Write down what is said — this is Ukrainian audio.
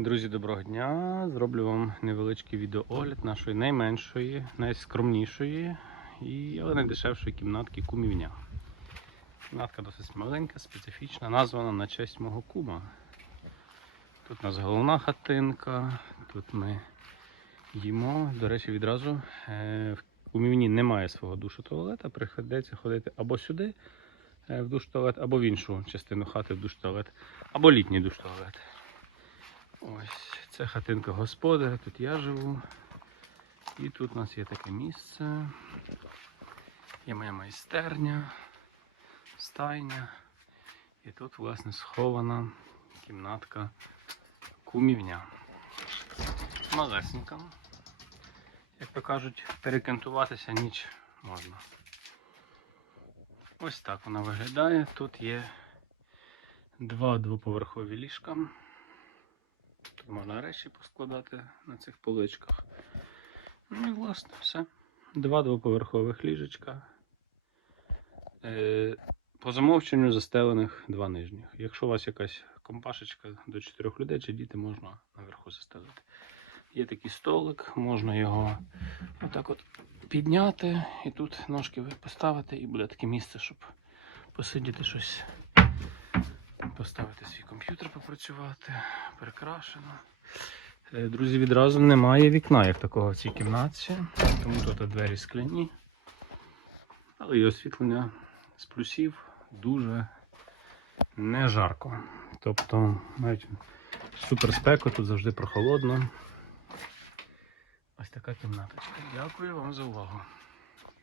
Друзі, доброго дня! Зроблю вам невеличкий відеоогляд нашої найменшої, найскромнішої і але найдешевшої кімнатки кумівня. Кімнатка досить маленька, специфічна, названа на честь мого кума. Тут у нас головна хатинка, тут ми їмо. До речі, відразу е, в кумівні немає свого душу туалета, приходиться ходити або сюди, е, в душ туалет, або в іншу частину хати в душ туалет, або літній душ туалет. Ось це хатинка господаря, тут я живу. І тут у нас є таке місце. Є моя майстерня, стайня. І тут, власне, схована кімнатка кумівня. Малесенька. Як то кажуть, перекантуватися ніч можна. Ось так вона виглядає. Тут є два двоповерхові ліжка. Можна речі поскладати на цих поличках. Ну і власне все. Два двоповерхових ліжечка. Е, по замовченню застелених два нижніх. Якщо у вас якась компашечка до чотирьох людей чи діти, можна наверху застелити. Є такий столик, можна його отак от підняти і тут ножки поставити, і буде таке місце, щоб посидіти щось поставити свій комп'ютер попрацювати, прикрашено. Е, Друзі, відразу немає вікна, як такого в цій кімнаті, тому тут двері скляні. Але і освітлення з плюсів дуже не жарко. Тобто, навіть супер спеку, тут завжди прохолодно. Ось така кімнаточка. Дякую вам за увагу.